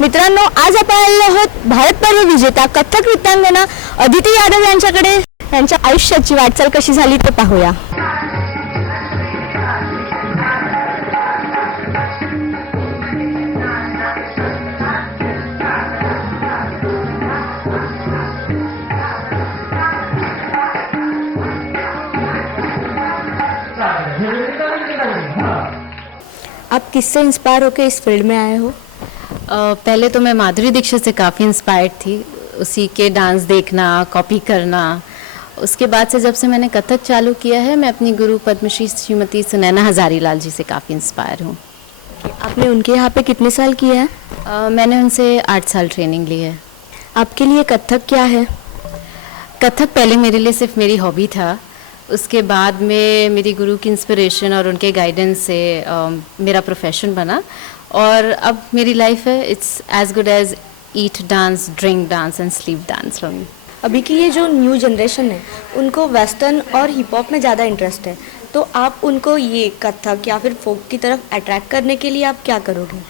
मित्रांनो, आज आपण आलेलो आहोत भारत पर्व विजेता कथ्थक नृत्यांगना अदिती यादव यांच्याकडे. त्यांच्या आयुष्याची वाटचाल कशी झाली ते पाहूया. आप किससे इंस्पायर होकर इस फील्ड में आए हो? पहले तो मैं माधुरी दीक्षित से काफ़ी इंस्पायर्ड थी, उसी के डांस देखना, कॉपी करना. उसके बाद से जब से मैंने कथक चालू किया है, मैं अपनी गुरु पद्मश्री श्रीमती सुनैना हजारीलाल जी से काफ़ी इंस्पायर हूँ. आपने उनके यहाँ पे कितने साल किया है? मैंने उनसे 8 साल ट्रेनिंग ली है. आपके लिए कथक क्या है? कथक पहले मेरे लिए सिर्फ मेरी हॉबी था. उसके बाद में मेरी गुरु की इंस्पिरेशन और उनके गाइडेंस से मेरा प्रोफेशन बना और अब मेरी लाइफ है. It's as good as eat dance, drink dance and sleep dance for me. अभी की ये जो न्यू जनरेशन है उनको वेस्टर्न और हिप हॉप में ज़्यादा इंटरेस्ट है, तो आप उनको ये कथक या फिर फोक की तरफ अट्रैक्ट करने के लिए आप क्या करोगे?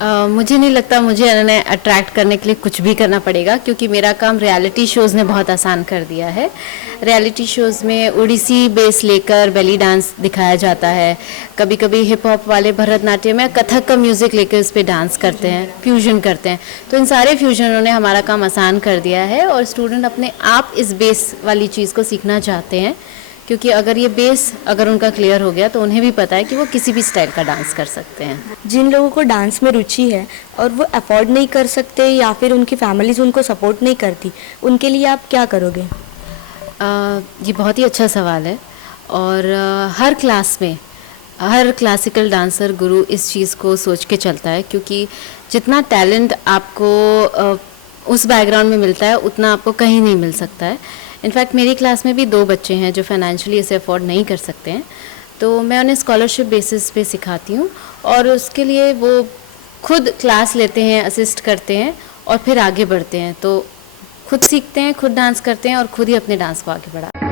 मुझे नहीं लगता मुझे उन्हें अट्रैक्ट करने के लिए कुछ भी करना पड़ेगा, क्योंकि मेरा काम रियलिटी शोज़ ने बहुत आसान कर दिया है. रियलिटी शोज़ में ओडिसी बेस लेकर बेली डांस दिखाया जाता है. कभी कभी हिप हॉप वाले भरतनाट्यम में कथक का म्यूज़िक लेकर उस पर डांस करते हैं, फ्यूजन करते हैं. तो इन सारे फ्यूजनों ने हमारा काम आसान कर दिया है और स्टूडेंट अपने आप इस बेस वाली चीज़ को सीखना चाहते हैं, क्योंकि अगर ये बेस अगर उनका क्लियर हो गया तो उन्हें भी पता है कि वो किसी भी स्टाइल का डांस कर सकते हैं. जिन लोगों को डांस में रुचि है और वो अफोर्ड नहीं कर सकते या फिर उनकी फैमिलीज उनको सपोर्ट नहीं करती, उनके लिए आप क्या करोगे? ये बहुत ही अच्छा सवाल है और हर क्लास में हर क्लासिकल डांसर गुरु इस चीज़ को सोच के चलता है, क्योंकि जितना टैलेंट आपको उस बैकग्राउंड में मिलता है उतना आपको कहीं नहीं मिल सकता है. इनफैक्ट मेरी क्लास में भी 2 बच्चे हैं जो फाइनेंशियली इसे अफोर्ड नहीं कर सकते हैं, तो मैं उन्हें स्कॉलरशिप बेसिस पे सिखाती हूँ और उसके लिए वो खुद क्लास लेते हैं, असिस्ट करते हैं और फिर आगे बढ़ते हैं. तो खुद सीखते हैं, खुद डांस करते हैं और खुद ही अपने डांस को आगे बढ़ाते हैं.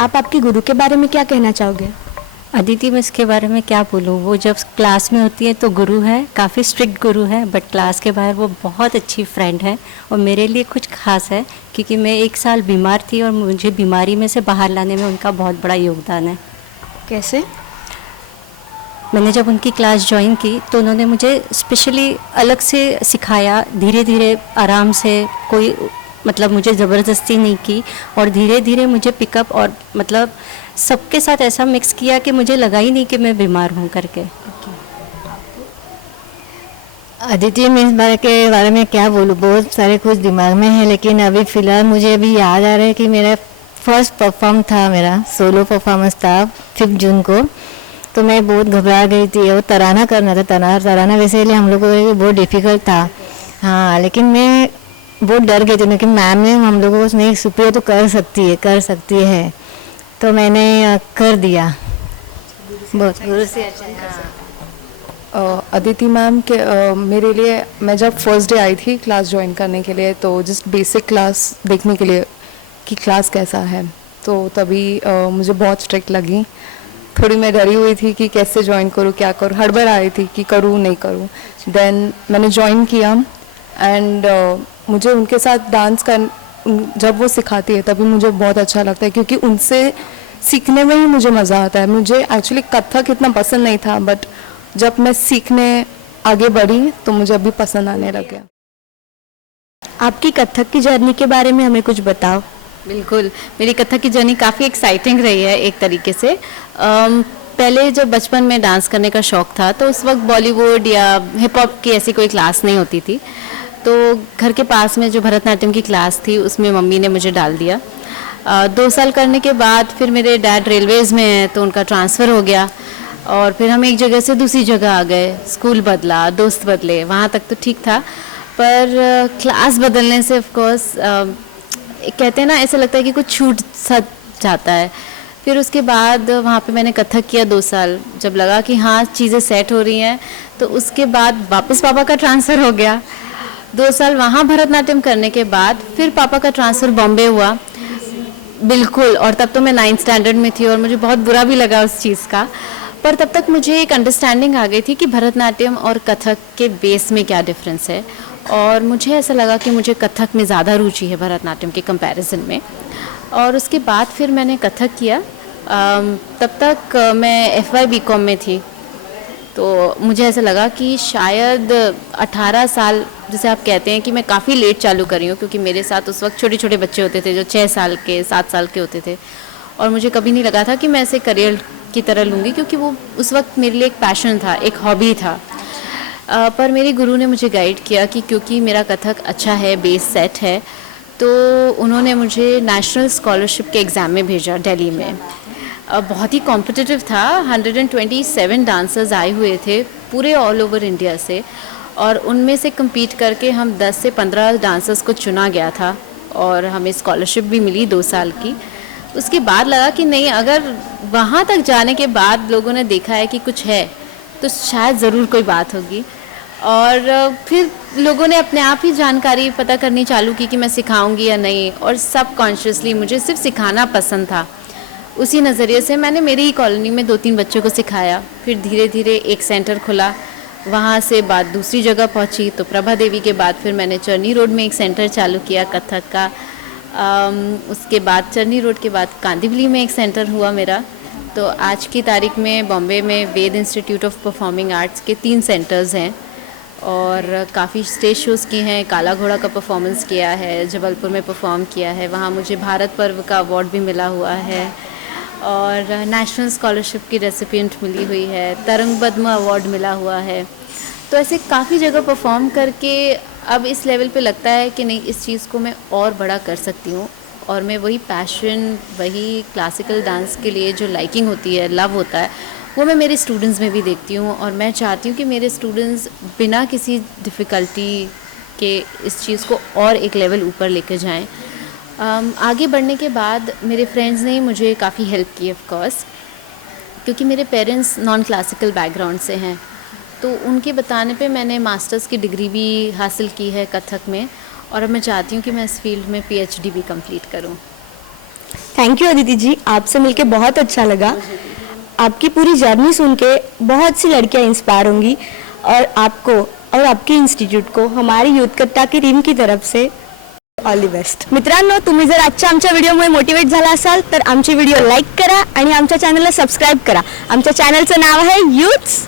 आप आपकी गुरु के बारे में क्या कहना चाहोगे? अदिति, मैं इसके बारे में क्या बोलूँ. वो जब क्लास में होती है तो गुरु है, काफ़ी स्ट्रिक्ट गुरु है, बट क्लास के बाहर वो बहुत अच्छी फ्रेंड है और मेरे लिए कुछ खास है, क्योंकि मैं 1 साल बीमार थी और मुझे बीमारी में से बाहर लाने में उनका बहुत बड़ा योगदान है. कैसे? मैंने जब उनकी क्लास ज्वाइन की तो उन्होंने मुझे स्पेशली अलग से सिखाया, धीरे धीरे आराम से, कोई मतलब मुझे ज़बरदस्ती नहीं की और धीरे धीरे मुझे पिकअप और मतलब सबके साथ ऐसा मिक्स किया कि मुझे लगा ही नहीं कि मैं बीमार हूँ करके. अदिति, मैं इस बारे के बारे में क्या बोलूँ, बहुत सारे कुछ दिमाग में है, लेकिन अभी फ़िलहाल मुझे अभी याद आ रहा है कि मेरा फर्स्ट परफॉर्म था, मेरा सोलो परफॉर्मेंस था 5 जून को. तो मैं बहुत घबरा गई थी और तराना करना था. तराना वैसे लिए हम लोग को बहुत डिफ़िकल्ट था. हाँ, लेकिन मैं बहुत डर गई थी, लेकिन मैम ने हम लोगों को नहीं, सुप्रिया तो कर सकती है, तो मैंने कर दिया. बहुत गुरु से अच्छा. अदिति मैम के मेरे लिए, मैं जब फर्स्ट डे आई थी क्लास ज्वाइन करने के लिए, तो जस्ट बेसिक क्लास देखने के लिए कि क्लास कैसा है, तो तभी मुझे बहुत स्ट्रिक्ट लगी. थोड़ी मैं डरी हुई थी कि कैसे ज्वाइन करूँ, क्या करूँ, हड़बड़ आई थी कि करूँ नहीं करूँ. देन मैंने ज्वाइन किया एंड मुझे उनके साथ डांस कर, जब वो सिखाती है तभी मुझे बहुत अच्छा लगता है, क्योंकि उनसे सीखने में ही मुझे मज़ा आता है. मुझे एक्चुअली कथक इतना पसंद नहीं था, बट जब मैं सीखने आगे बढ़ी तो मुझे अभी पसंद आने लग गया. आपकी कथक की जर्नी के बारे में हमें कुछ बताओ. बिल्कुल, मेरी कथक की जर्नी काफ़ी एक्साइटिंग रही है एक तरीके से. पहले जब बचपन में डांस करने का शौक़ था तो उस वक्त बॉलीवुड या हिप हॉप की ऐसी कोई क्लास नहीं होती थी, तो घर के पास में जो भरतनाट्यम की क्लास थी उसमें मम्मी ने मुझे डाल दिया. 2 साल करने के बाद फिर मेरे डैड रेलवेज़ में हैं तो उनका ट्रांसफ़र हो गया और फिर हम एक जगह से दूसरी जगह आ गए. स्कूल बदला, दोस्त बदले, वहाँ तक तो ठीक था, पर क्लास बदलने से ऑफ कोर्स कहते हैं ना, ऐसा लगता है कि कुछ छूट सा जाता है. फिर उसके बाद वहाँ पे मैंने कथक किया 2 साल। जब लगा कि हाँ चीज़ें सेट हो रही हैं, तो उसके बाद वापस पापा का ट्रांसफ़र हो गया। 2 साल वहाँ भरतनाट्यम करने के बाद फिर पापा का ट्रांसफ़र बॉम्बे हुआ। बिल्कुल, और तब तो मैं 9th स्टैंडर्ड में थी और मुझे बहुत बुरा भी लगा उस चीज़ का। पर तब तक मुझे एक अंडरस्टैंडिंग आ गई थी कि भरतनाट्यम और कथक के बेस में क्या डिफरेंस है, और मुझे ऐसा लगा कि मुझे कथक में ज़्यादा रुचि है भरतनाट्यम के कंपैरिजन में। और उसके बाद फिर मैंने कथक किया। तब तक मैं FY BCom में थी, तो मुझे ऐसा लगा कि शायद 18 साल, जैसे आप कहते हैं कि मैं काफ़ी लेट चालू कर रही हूँ, क्योंकि मेरे साथ उस वक्त छोटे छोटे बच्चे होते थे जो 6 साल के 7 साल के होते थे, और मुझे कभी नहीं लगा था कि मैं इसे करियर की तरह लूँगी, क्योंकि वो उस वक्त मेरे लिए एक पैशन था, एक हॉबी था। पर मेरे गुरु ने मुझे गाइड किया कि क्योंकि मेरा कथक अच्छा है, बेस सेट है, तो उन्होंने मुझे नेशनल स्कॉलरशिप के एग्ज़ाम में भेजा दिल्ली में। बहुत ही कॉम्पिटिटिव था। 127 डांसर्स आए हुए थे पूरे ऑल ओवर इंडिया से, और उनमें से compete करके हम 10 से 15 डांसर्स को चुना गया था, और हमें स्कॉलरशिप भी मिली 2 साल की। उसके बाद लगा कि नहीं, अगर वहाँ तक जाने के बाद लोगों ने देखा है कि कुछ है, तो शायद ज़रूर कोई बात होगी। और फिर लोगों ने अपने आप ही जानकारी पता करनी चालू की कि मैं सिखाऊंगी या नहीं, और सबकॉन्शियसली मुझे सिर्फ सिखाना पसंद था। उसी नज़रिए से मैंने मेरी ही कॉलोनी में 2-3 बच्चों को सिखाया। फिर धीरे धीरे एक सेंटर खुला, वहाँ से बात दूसरी जगह पहुँची, तो प्रभा देवी के बाद फिर मैंने चरनी रोड में एक सेंटर चालू किया कथक का। उसके बाद चरनी रोड के बाद कांदिवली में एक सेंटर हुआ मेरा। तो आज की तारीख में बॉम्बे में वेद इंस्टीट्यूट ऑफ परफॉर्मिंग आर्ट्स के 3 सेंटर्स हैं, और काफ़ी स्टेज शोज़ किए हैं। काला घोड़ा का परफॉर्मेंस किया है, जबलपुर में परफॉर्म किया है, वहाँ मुझे भारत पर्व का अवार्ड भी मिला हुआ है, और नेशनल स्कॉलरशिप की रेसिपिएंट मिली हुई है, तरंग पद्म अवार्ड मिला हुआ है। तो ऐसे काफ़ी जगह परफॉर्म करके अब इस लेवल पे लगता है कि नहीं, इस चीज़ को मैं और बड़ा कर सकती हूँ, और मैं वही पैशन, वही क्लासिकल डांस के लिए जो लाइकिंग होती है, लव होता है, वो मैं मेरे स्टूडेंट्स में भी देखती हूँ। और मैं चाहती हूँ कि मेरे स्टूडेंट्स बिना किसी डिफ़िकल्टी के इस चीज़ को और एक लेवल ऊपर लेकर जाएं। आगे बढ़ने के बाद मेरे फ्रेंड्स ने मुझे काफ़ी हेल्प की ऑफ कोर्स, क्योंकि मेरे पेरेंट्स नॉन क्लासिकल बैकग्राउंड से हैं, तो उनके बताने पे मैंने मास्टर्स की डिग्री भी हासिल की है कथक में, और अब मैं चाहती हूँ कि मैं इस फील्ड में PhD भी कंप्लीट करूँ। थैंक यू अदिति जी, आपसे मिलके बहुत अच्छा लगा। आपकी पूरी जर्नी सुन के बहुत सी लड़कियां इंस्पायर होंगी, और आपको और आपके इंस्टिट्यूट को हमारी यूथ कट्टा की टीम की तरफ से ऑल दी बेस्ट। मित्रांनो, तुम्ही जर आजच्या आमच्या व्हिडिओमुळे मोटिवेट झाला असाल तर आमची व्हिडिओ लाईक करा आणि आमच्या चॅनलला सबस्क्राईब करा। आमच्या चॅनलचं नाव आहे यूथ्स